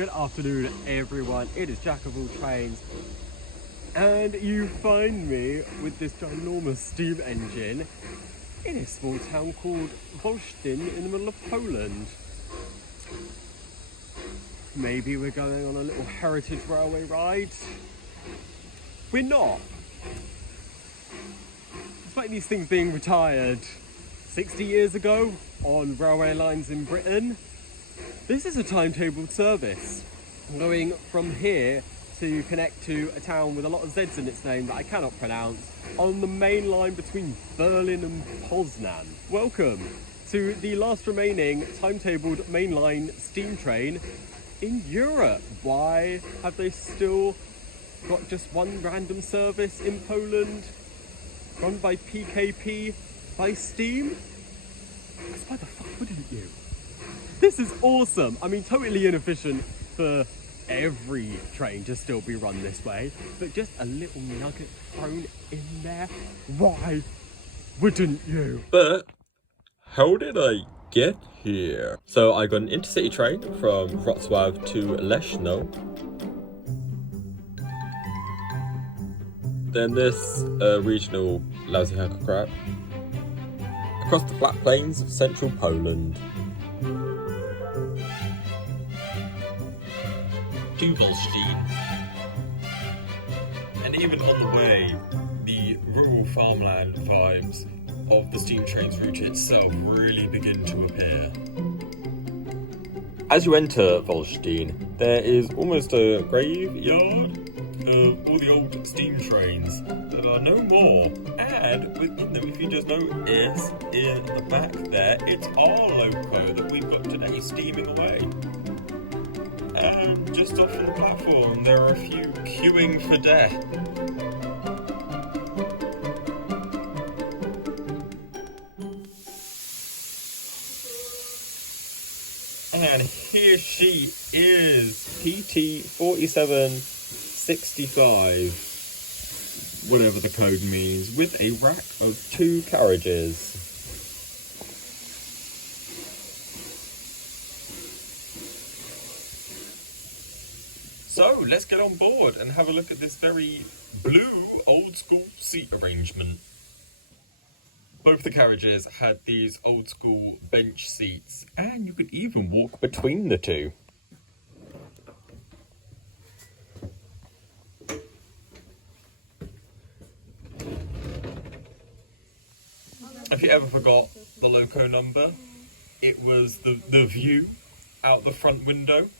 Good afternoon, everyone. It is Jack of all trades, and you find me with this ginormous steam engine in a small town called Wolsztyn in the middle of Poland. Maybe we're going on a little heritage railway ride. We're not. Despite these things being retired 60 years ago on railway lines in Britain, this is a timetabled service going from here to connect to a town with a lot of Z's in its name that I cannot pronounce on the main line between Berlin and Poznan. Welcome to the last remaining timetabled mainline steam train in Europe. Why have they still got just one random service in Poland run by PKP by steam? Because why the fuck wouldn't you? This is awesome. I mean, totally inefficient for every train to still be run this way, but just a little nugget thrown in there. Why wouldn't you? But how did I get here? So I got an intercity train from Wrocław to Leszno. Then this regional lousy hunk of crap across the flat plains of central Poland. To wolsztyn. And even on the way, the rural farmland vibes of the steam train's route itself really begin to appear. As you enter wolsztyn, there is almost a graveyard of all the old steam trains that are no more. And within them, if you just notice in the back there, it's our loco that we've got today steaming away. And just off of the platform, there are a few queuing for death. And here she is, PT 4765, whatever the code means, with a rack of 2 carriages. So let's get on board and have a look at this very blue old school seat arrangement. Both the carriages had these old school bench seats, and you could even walk between the two. If you ever forgot the loco number, it was the view out the front window.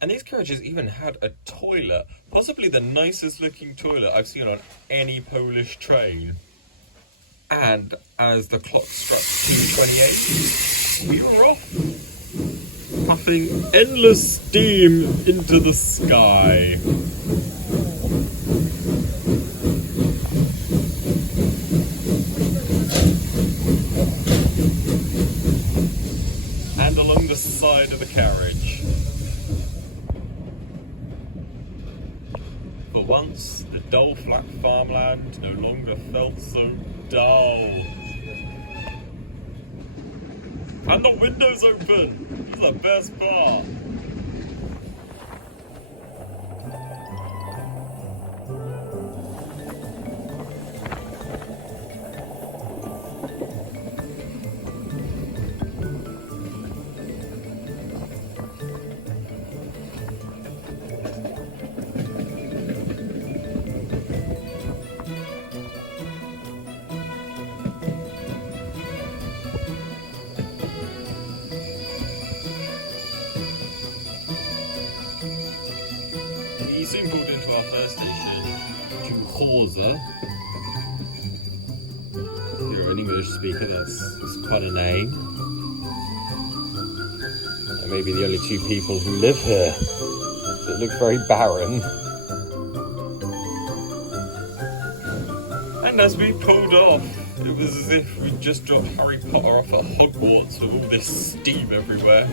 And these carriages even had a toilet, possibly the nicest looking toilet I've seen on any Polish train. And as the clock struck 2:28, we were off, puffing endless steam into the sky. And along the side of the carriage. For once, the dull flat farmland no longer felt so dull. And the window's open! This is the best part. We soon pulled into our first station, Chugging. If you're an English speaker, that's quite a name. And maybe the only 2 people who live here. So it looks very barren. And as we pulled off, it was as if we'd just dropped Harry Potter off at Hogwarts with all this steam everywhere.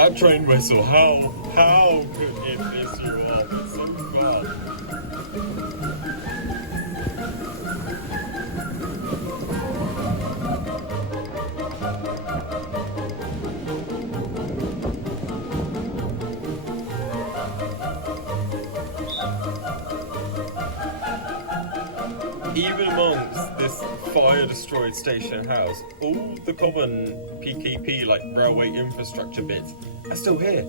That train whistle, how could it piss you off? It's so fun. Even amongst this fire-destroyed station house, all the common PKP, like railway infrastructure bits, are still here.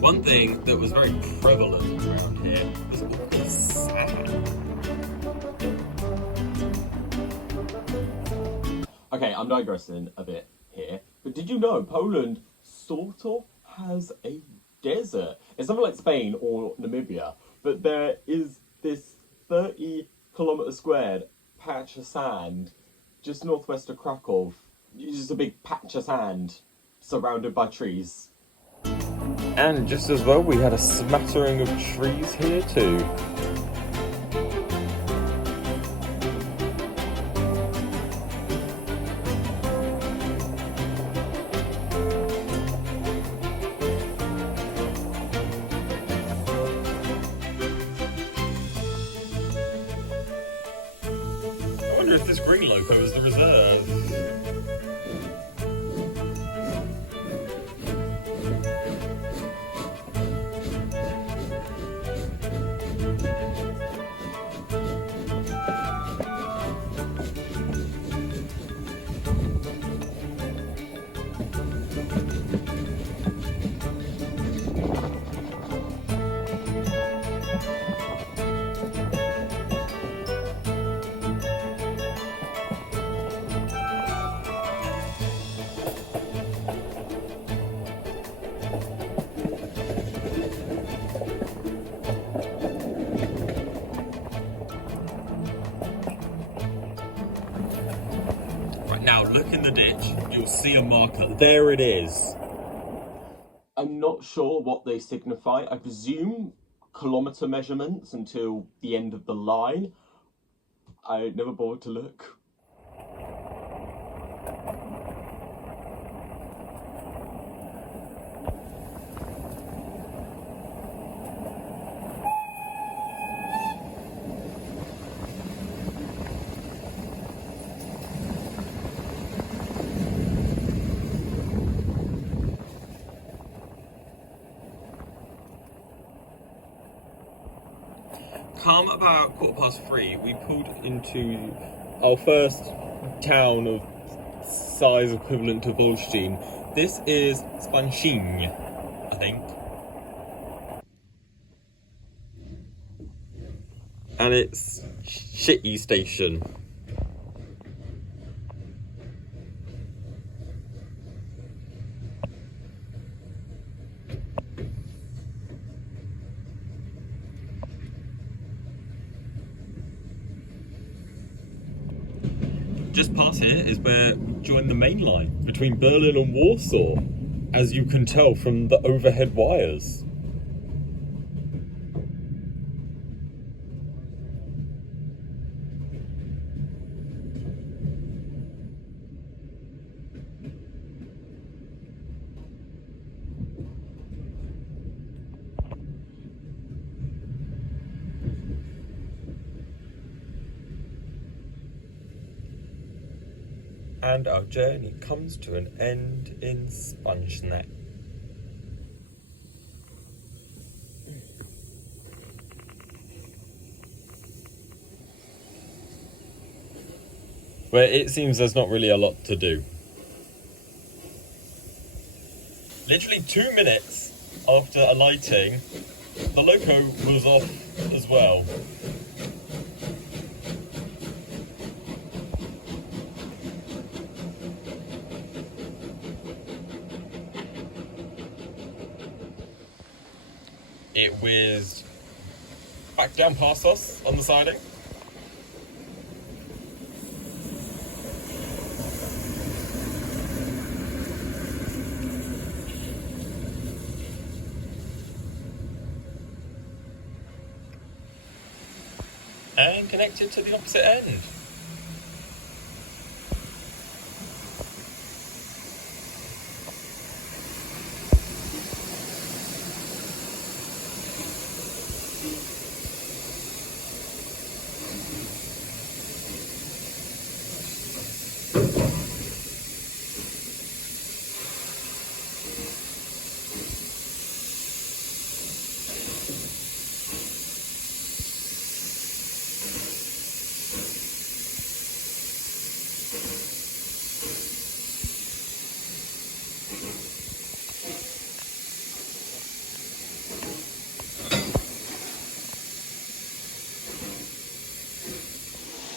One thing that was very prevalent around here was all the sand. Okay, I'm digressing a bit here, but did you know Poland sort of has a desert? It's something like Spain or Namibia, but there is this 30-kilometre squared patch of sand just northwest of Krakow. It's just a big patch of sand surrounded by trees. And just as well, we had a smattering of trees here too. I wonder if this green loco is the reserve. Now look in the ditch, you'll see a marker. There it is. I'm not sure what they signify. I presume kilometre measurements until the end of the line. I never bothered to look. Come about 3:15, we pulled into our first town of size equivalent to wolsztyn. This is Spanshin, I think. and it's Shitty Station. Just past here is where we join the main line between Berlin and Warsaw, as you can tell from the overhead wires. And our journey comes to an end in Spongenet. Where it seems there's not really a lot to do. Literally 2 minutes after alighting, the loco was off as well. It whizzed back down past us on the siding. And connected to the opposite end.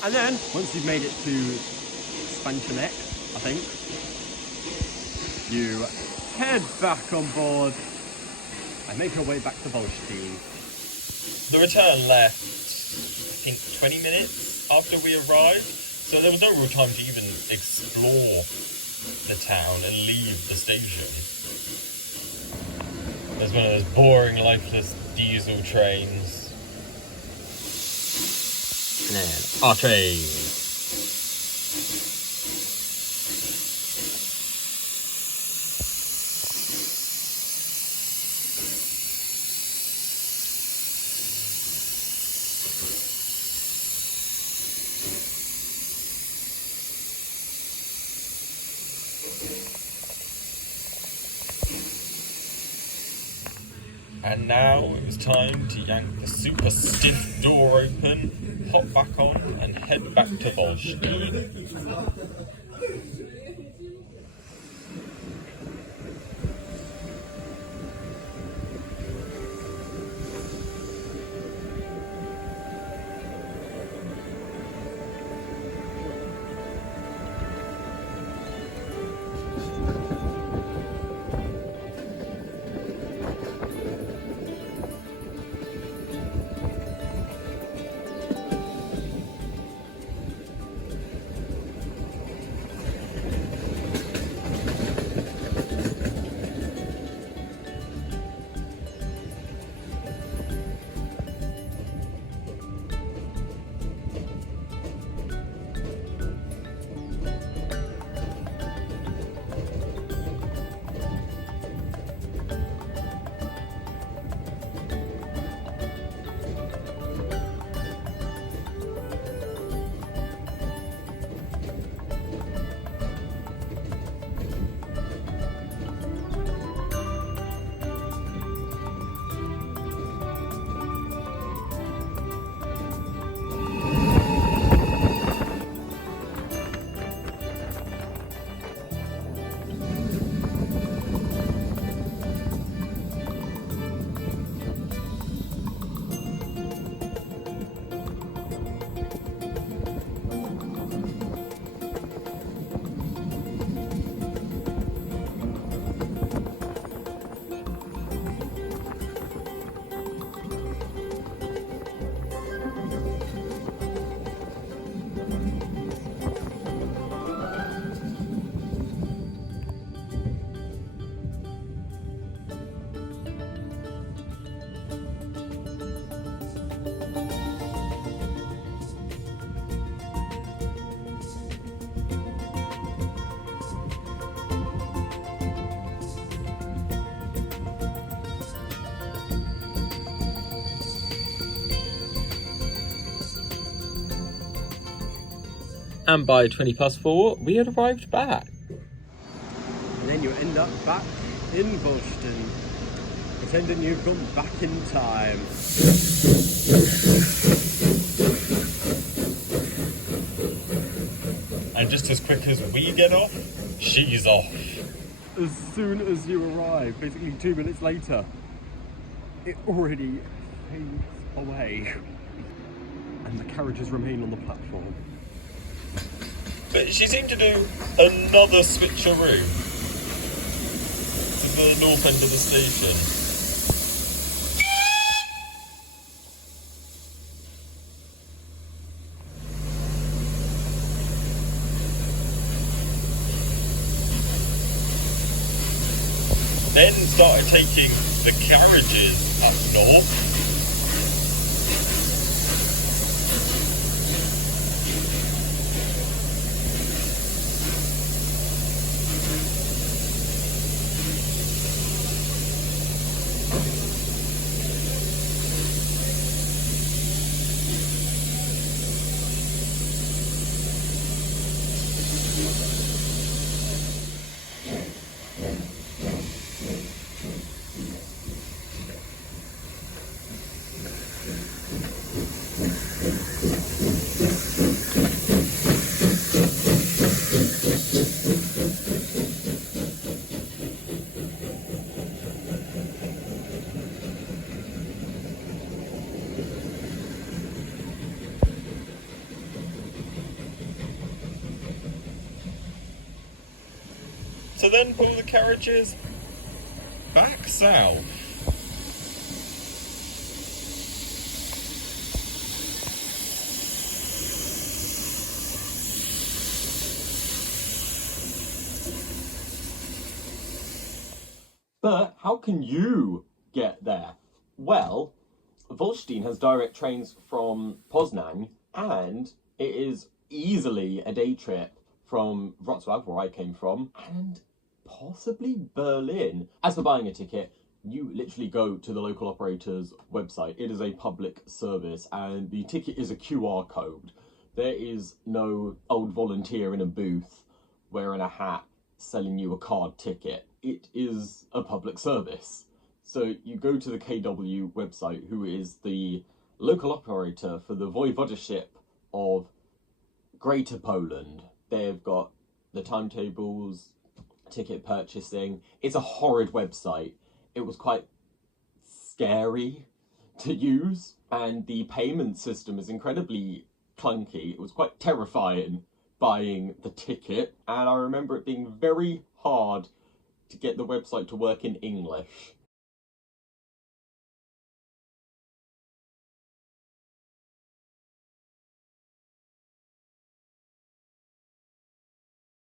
And then, once you've made it to Spanchenek, I think, you head back on board and make your way back to wolsztyn. The return left, I think, 20 minutes after we arrived, so there was no real time to even explore the town and leave the station. There's one of those boring, lifeless diesel trains. And then our train. And now it was time to yank the super stiff door open, hop back on, and head back to wolsztyn. And by 4:20, we had arrived back. And then you end up back in wolsztyn, pretending you've gone back in time. And just as quick as we get off, she's off. As soon as you arrive, basically 2 minutes later, it already fades away. And the carriages remain on the platform. But she seemed to do another switcheroo to the north end of the station. Then started taking the carriages up north. To then pull the carriages back south. But how can you get there? Well, Wolsztyn has direct trains from Poznan, and it is easily a day trip from Wrocław, where I came from, and possibly Berlin. As for buying a ticket, you literally go to the local operator's website. It is a public service, and the ticket is a QR code. There is no old volunteer in a booth wearing a hat selling you a card ticket. It is a public service. So you go to the KW website, who is the local operator for the voivodeship of Greater Poland. They've got the timetables, ticket purchasing. It's a horrid website. It was quite scary to use, and the payment system is incredibly clunky. It was quite terrifying buying the ticket, and I remember it being very hard to get the website to work in English.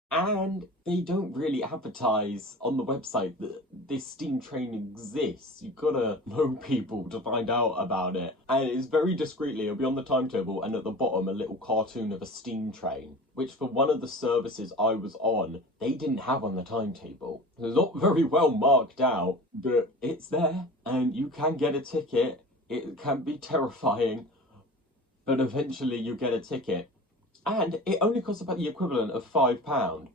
And they don't really advertise on the website that this steam train exists. You've got to know people to find out about it. And it's very discreetly, it'll be on the timetable, and at the bottom a little cartoon of a steam train, which for one of the services I was on, they didn't have on the timetable. It's not very well marked out, but it's there, and you can get a ticket. It can be terrifying, but eventually you get a ticket. And it only costs about the equivalent of £5.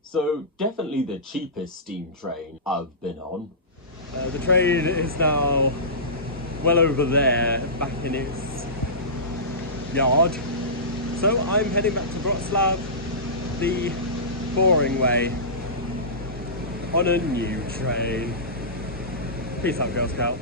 So definitely the cheapest steam train I've been on. The train is now well over there, back in its yard. So I'm heading back to Wrocław the boring way on a new train. Peace out, Girl Scout.